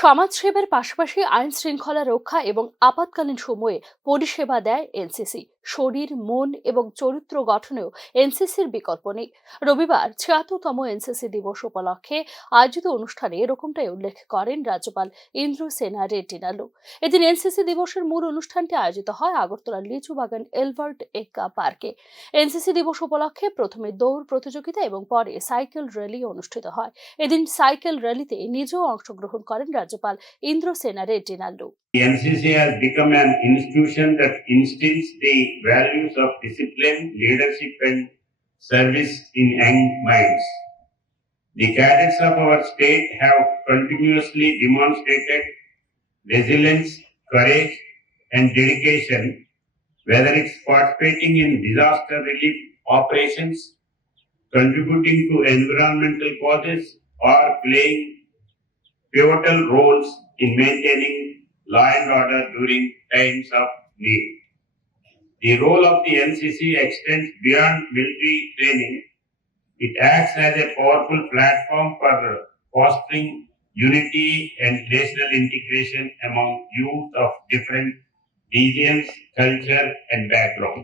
সমাজসেবার পাশাপাশি আইন শৃঙ্খলা রক্ষা এবং আপাতকালীন সময়ে পরিষেবা দেয় এনসিসি। শরীর, মন এবং চরিত্র গঠনেও এনসিসির বিকল্প নেই। রবিবার ৭৬তম এনসিসি দিবস উপলক্ষে আয়োজিত অনুষ্ঠানে এরকমটাই উল্লেখ করেন রাজ্যপাল ইন্দ্রসেনা রেড্ডিনালু। এদিন এনসিসি দিবসের মূল অনুষ্ঠানটি আয়োজিত হয় আগরতলার লিচুবাগান এলবার্ট এক্কা পার্কে। এনসিসি দিবস উপলক্ষে প্রথমে দৌড় প্রতিযোগিতা এবং পরে সাইকেল র্যালি অনুষ্ঠিত হয়। এদিন সাইকেল র্যালিতে নিজেও অংশগ্রহণ করেন রাজ্যপাল ইন্দ্রসেনা রেড্ডিনালু। The NCC has become an institution that instills the values of discipline, leadership, and service in young minds. The cadets of our state have continuously demonstrated resilience, courage, and dedication, whether it's participating in disaster relief operations, contributing to environmental causes, or playing pivotal roles in maintaining law and order during times of need. The role of the NCC extends beyond military training. It acts as a powerful platform for fostering unity and national integration among youth of different regions, culture, and background.